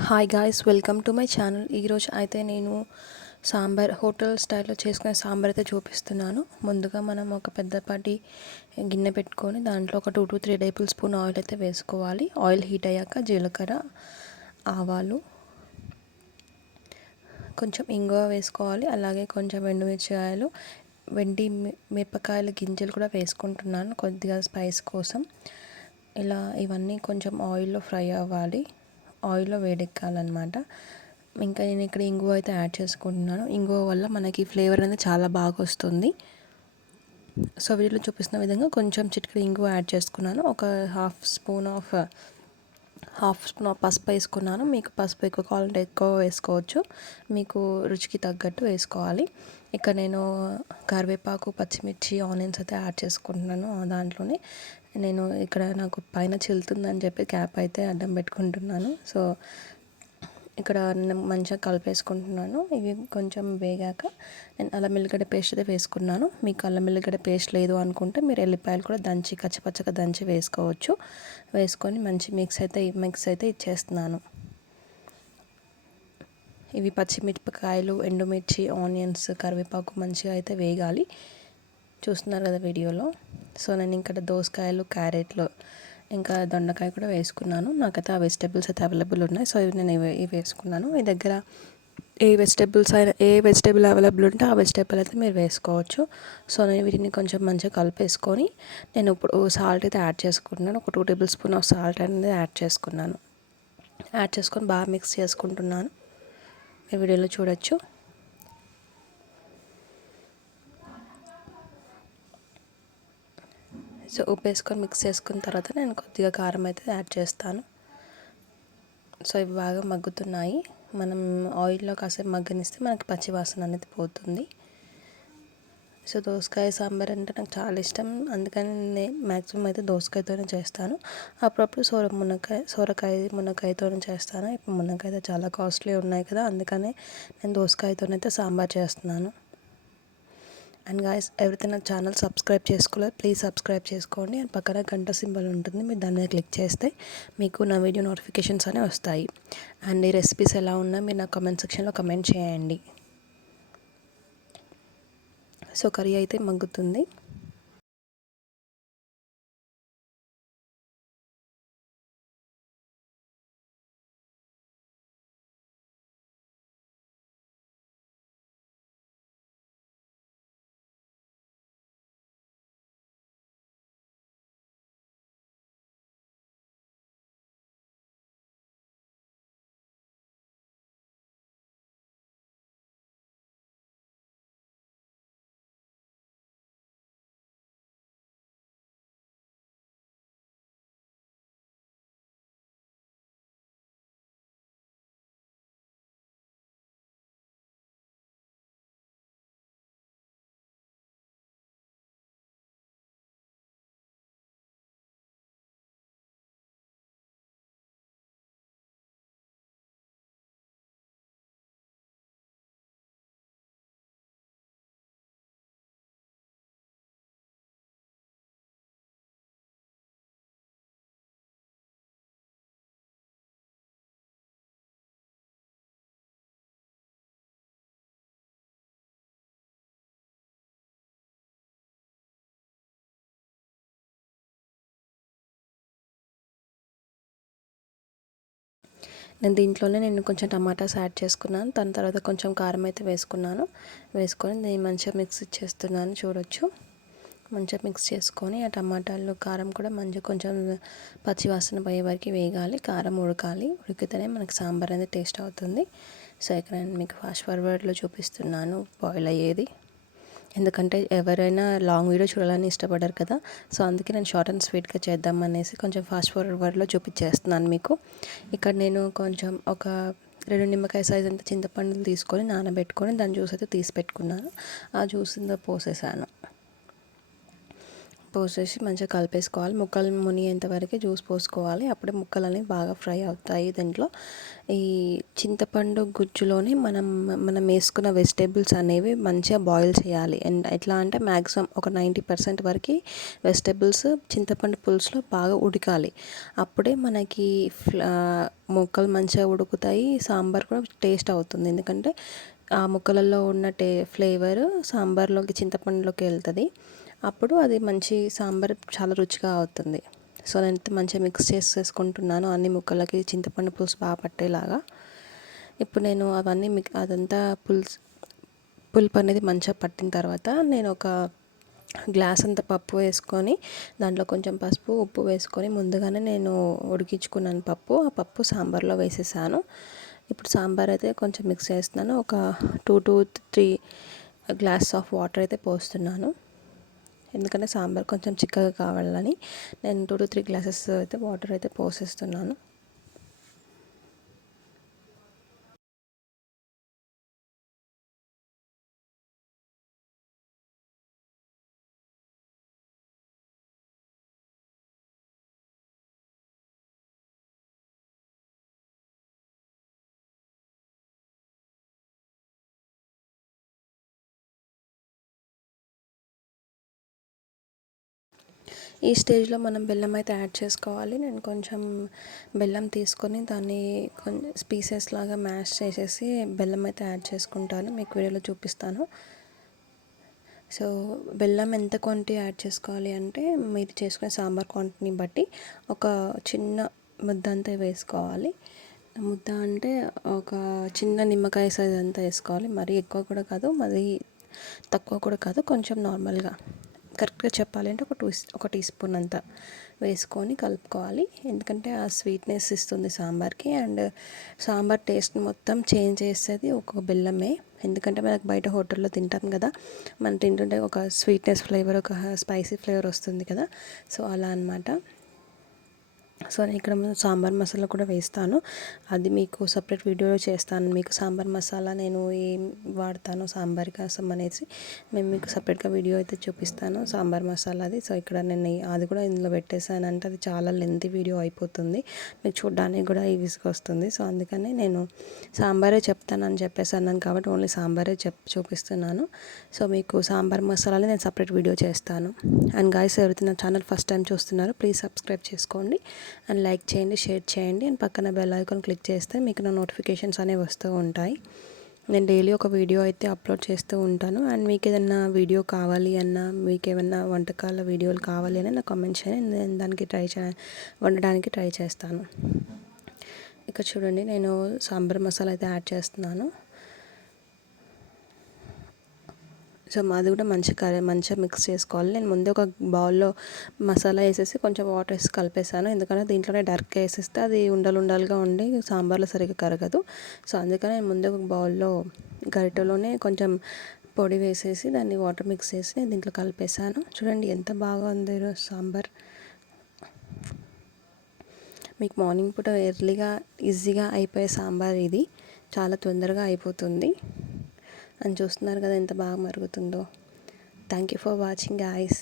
Hi guys, welcome to my channel. ఈరోజు అయితే నేను సాంబార్ హోటల్ స్టైల్లో చేసుకునే సాంబార్ అయితే చూపిస్తున్నాను. ముందుగా మనం ఒక పెద్దపాటి గిన్నె పెట్టుకొని దాంట్లో ఒక 2 to 3 టేబుల్ స్పూన్ ఆయిల్ అయితే వేసుకోవాలి. ఆయిల్ హీట్ అయ్యాక జీలకర్ర, ఆవాలు, కొంచెం ఇంగువ వేసుకోవాలి. అలాగే కొంచెం ఎండుమిరపకాయలు, మిరపకాయల గింజలు కూడా వేసుకుంటున్నాను కొద్దిగా స్పైస్ కోసం. ఇవన్నీ కొంచెం ఆయిల్లో ఫ్రై అవ్వాలి, ఆయిల్లో వేడెక్కాలన్నమాట. ఇంకా నేను ఇక్కడ ఇంగువ అయితే యాడ్ చేసుకుంటున్నాను. ఇంగువ వల్ల మనకి ఫ్లేవర్ అనేది చాలా బాగా వస్తుంది. సో వీటిలో చూపిస్తున్న విధంగా కొంచెం చిటికెడు ఇంగువ యాడ్ చేసుకున్నాను. ఒక హాఫ్ స్పూన్ ఆఫ్ పసుపు వేసుకున్నాను. మీకు పసుపు ఎక్కువ కావాలంటే ఎక్కువ వేసుకోవచ్చు, మీకు రుచికి తగ్గట్టు వేసుకోవాలి. ఇక్కడ నేను కరివేపాకు, పచ్చిమిర్చి, ఆనియన్స్ అయితే యాడ్ చేసుకుంటున్నాను. దాంట్లోనే నేను ఇక్కడ నాకు పైన చిల్లుతుందని చెప్పి క్యాప్ అయితే అడ్డం పెట్టుకుంటున్నాను. సో ఇక్కడ మంచిగా కలిపేసుకుంటున్నాను. ఇవి కొంచెం వేగాక నేను అల్లం వెల్లిగడ్డ పేస్ట్ అయితే వేసుకున్నాను. మీకు అల్లం వెల్లిగడ్డ పేస్ట్ లేదు అనుకుంటే మీరు ఎల్లిపాయలు కూడా దంచి కచ్చపచ్చగా దంచి వేసుకోవచ్చు. వేసుకొని మంచి మిక్స్ అయితే ఇచ్చేస్తున్నాను. ఇవి పచ్చిమిరపకాయలు, ఎండుమిర్చి, ఆనియన్స్, కరివేపాకు మంచిగా అయితే వేగాలి. చూస్తున్నారు కదా వీడియోలో. సో నేను ఇక్కడ దోసకాయలు, క్యారెట్లు, ఇంకా దొండకాయ కూడా వేసుకున్నాను. నాకైతే ఆ వెజిటేబుల్స్ అయితే అవైలబుల్ ఉన్నాయి. సో నేను ఇవి వేసుకున్నాను. మీ దగ్గర ఏ వెజిటేబుల్ అవైలబుల్ ఉంటే ఆ వెజిటేబుల్ అయితే మీరు వేసుకోవచ్చు. సో నేను వీటిని కొంచెం మంచిగా కలిపేసుకొని నేను ఇప్పుడు సాల్ట్ అయితే యాడ్ చేసుకుంటున్నాను. ఒక 2 టేబుల్ స్పూన్ ఆఫ్ సాల్ట్ అనేది యాడ్ చేసుకున్నాను. యాడ్ చేసుకొని బాగా మిక్స్ చేసుకుంటున్నాను. మీరు వీడియోలో చూడొచ్చు. సో ఉప్పు వేసుకొని మిక్స్ చేసుకున్న తర్వాత నేను కొద్దిగా కారం అయితే యాడ్ చేస్తాను. సో ఇవి బాగా మగ్గుతున్నాయి. మనం ఆయిల్లో కాసేపు మగ్గనిస్తే మనకి పచ్చి వాసన అనేది పోతుంది. సో దోసకాయ సాంబార్ అంటే నాకు చాలా ఇష్టం, అందుకని నేను మ్యాక్సిమం అయితే దోసకాయతోనే చేస్తాను. అప్పుడప్పుడు సొరకాయ, మునక్కాయతోనే చేస్తాను. ఇప్పుడు మునక్కాయ అయితే చాలా కాస్ట్లీ ఉన్నాయి కదా, అందుకనే నేను దోసకాయతోనైతే సాంబార్ చేస్తున్నాను. అండ్ గాయస్, ఎవరైతే నా ఛానల్ సబ్స్క్రైబ్ చేసుకోలేదు ప్లీజ్ సబ్స్క్రైబ్ చేసుకోండి. అండ్ పక్కన గంట సింబల్ ఉంటుంది, మీరు దాని మీద క్లిక్ చేస్తే మీకు నా వీడియో నోటిఫికేషన్స్ అనేవి వస్తాయి. అండ్ ఈ రెసిపీస్ ఎలా ఉన్నా మీరు నా కామెంట్ సెక్షన్లో కమెంట్ చేయండి. సో కర్రీ అయితే మగ్గుతుంది. నేను కొంచెం టమాటాస్ యాడ్ చేసుకున్నాను. దాని తర్వాత కొంచెం కారం అయితే వేసుకొని నేను మంచిగా మిక్స్ చేస్తున్నాను. చూడొచ్చు, మంచిగా మిక్స్ చేసుకొని ఆ టమాటాలు, కారం కూడా మంచిగా కొంచెం పచ్చి వాసన పోయే వరకు వేగాలి. కారం ఉడకాలి, ఉడికితేనే మనకి సాంబార్ అనేది టేస్ట్ అవుతుంది. సో ఇక్కడ నేను మీకు ఫాస్ట్ ఫార్వర్డ్లో చూపిస్తున్నాను బాయిల్ అయ్యేది, ఎందుకంటే ఎవరైనా లాంగ్ వీడియో చూడాలని ఇష్టపడరు కదా. సో అందుకే నేను షార్ట్ అండ్ స్వీట్గా చేద్దామనేసి కొంచెం ఫాస్ట్ ఫార్వర్డ్లో చూపించేస్తున్నాను మీకు. ఇక్కడ నేను కొంచెం ఒక 2 నిమ్మకాయ సైజ్ అంత చింతపండులు తీసుకొని నానబెట్టుకొని దాని జ్యూస్ అయితే తీసి పెట్టుకున్నాను. ఆ జ్యూస్ పోసేసాను. పోసేసి మంచిగా కలిపేసుకోవాలి. ముక్కలు మునిగేంత వరకు జ్యూస్ పోసుకోవాలి. అప్పుడే ముక్కలు అనేవి బాగా ఫ్రై అవుతాయి. దీంట్లో ఈ చింతపండు గుజ్జులోనే మనం వేసుకున్న వెజిటేబుల్స్ అనేవి మంచిగా బాయిల్ చేయాలి. అండ్ ఎట్లా అంటే మ్యాక్సిమం ఒక 90% వరకు వెజిటేబుల్స్ చింతపండు పులుసులో బాగా ఉడకాలి. అప్పుడే మనకి ముక్కలు మంచిగా ఉడుకుతాయి, సాంబార్ కూడా టేస్ట్ అవుతుంది. ఎందుకంటే ఆ ముక్కలలో ఉన్న ఫ్లేవర్ సాంబార్లోకి చింతపండులోకి వెళ్తుంది. అప్పుడు అది మంచి సాంబార్ చాలా రుచిగా అవుతుంది. సో నేను మంచిగా మిక్స్ చేసేసుకుంటున్నాను అన్ని ముక్కలకి చింతపండు పులుసు బాగా పట్టేలాగా. ఇప్పుడు నేను అవన్నీ అదంతా పులుపు అనేది మంచిగా పట్టిన తర్వాత నేను ఒక గ్లాస్ అంత పప్పు వేసుకొని దాంట్లో కొంచెం పసుపు ఉప్పు వేసుకొని ముందుగానే నేను ఉడికించుకున్నాను పప్పు. ఆ పప్పు సాంబార్లో వేసేసాను. ఇప్పుడు సాంబార్ అయితే కొంచెం మిక్స్ చేస్తున్నాను. ఒక 2 to 3 గ్లాస్ ఆఫ్ వాటర్ అయితే పోస్తున్నాను. ఎందుకంటే సాంబార్ కొంచెం చిక్కగా కావాలని నేను 2 to 3 గ్లాసెస్ అయితే వాటర్ అయితే పోసేస్తున్నాను. ఈ స్టేజ్లో మనం బెల్లం అయితే యాడ్ చేసుకోవాలి. నేను కొంచెం బెల్లం తీసుకొని దాన్ని కొంచెం పీసెస్ లాగా మ్యాష్ చేసేసి బెల్లం అయితే యాడ్ చేసుకుంటాను. మీకు వీడియోలో చూపిస్తాను. సో బెల్లం ఎంత క్వాంటిటీ యాడ్ చేసుకోవాలి అంటే మీరు చేసుకునే సాంబార్ క్వాంటిటీని బట్టి ఒక చిన్న ముద్ద అంతా వేసుకోవాలి. ముద్ద అంటే ఒక చిన్న నిమ్మకాయ సైజ్ అంతా వేసుకోవాలి. మరీ ఎక్కువ కూడా కాదు, మరీ తక్కువ కూడా కాదు, కొంచెం నార్మల్గా. కరెక్ట్గా చెప్పాలంటే ఒక టీ స్పూన్ అంతా వేసుకొని కలుపుకోవాలి. ఎందుకంటే ఆ స్వీట్నెస్ ఇస్తుంది సాంబార్కి. అండ్ సాంబార్ టేస్ట్ మొత్తం చేంజ్ చేసేది ఒక బెల్లమే. ఎందుకంటే మనకు బయట హోటల్లో తింటాం కదా, మనం తింటుంటే ఒక స్వీట్నెస్ ఫ్లేవర్, ఒక స్పైసీ ఫ్లేవర్ వస్తుంది కదా. సో అలా అనమాట. సో నేను ఇక్కడ సాంబార్ మసాలా కూడా వేస్తాను. అది మీకు సపరేట్ వీడియోలో చేస్తాను. మీకు సాంబార్ మసాలా నేను ఏం వాడతాను సాంబార్ కోసం అనేసి మేము మీకు సపరేట్గా వీడియో అయితే చూపిస్తాను సాంబార్ మసాలాది. సో ఇక్కడ నేను అది కూడా ఇందులో పెట్టేసాను అంటే అది చాలా లెంతీ వీడియో అయిపోతుంది, మీకు చూడడానికి కూడా ఈజీగా వస్తుంది. సో అందుకని నేను సాంబారే చెప్తానని చెప్పేసాను కాబట్టి ఓన్లీ సాంబారే చూపిస్తున్నాను. సో మీకు సాంబార్ మసాలాని నేను సపరేట్ వీడియో చేస్తాను. అండ్ గాయ్స్, ఎవరైతే నా ఛానల్ ఫస్ట్ టైం చూస్తున్నారో ప్లీజ్ సబ్స్క్రైబ్ చేసుకోండి అండ్ లైక్ చేయండి, షేర్ చేయండి. అండ్ పక్కన బెల్ ఐకాన్ క్లిక్ చేస్తే మీకు నా నోటిఫికేషన్స్ అనేవి వస్తూ ఉంటాయి. నేను డైలీ ఒక వీడియో అయితే అప్లోడ్ చేస్తూ ఉంటాను. అండ్ మీకు ఏదైనా వీడియో కావాలి అన్నా, మీకు ఏమైనా వంటకాల వీడియోలు కావాలి అని నాకు కామెంట్ చేయండి. నేను దానికి వండడానికి ట్రై చేస్తాను. ఇక్కడ చూడండి, నేను సాంబార్ మసాలా అయితే యాడ్ చేస్తున్నాను. సో అది కూడా మంచిగా మిక్స్ చేసుకోవాలి. నేను ముందే ఒక బౌల్లో మసాలా వేసేసి కొంచెం వాటర్ వేసి కలిపేసాను. ఎందుకంటే దీంట్లోనే డైరెక్ట్గా వేసేస్తే అది ఉండలుగా ఉండి సాంబార్లో సరిగ్గా కరగదు. సో అందుకని నేను ముందే ఒక బౌల్లో గరిటెలోనే కొంచెం పొడి వేసేసి దాన్ని వాటర్ మిక్స్ చేసి దీంట్లో కలిపేసాను. చూడండి ఎంత బాగా ఉంది సాంబార్. మీకు మార్నింగ్ పూట ఎర్లీగా ఈజీగా అయిపోయే సాంబార్ ఇది. చాలా తొందరగా అయిపోతుంది. అని చూస్తున్నారు కదా ఎంత బాగా మరుగుతుందో. Thank you for watching guys.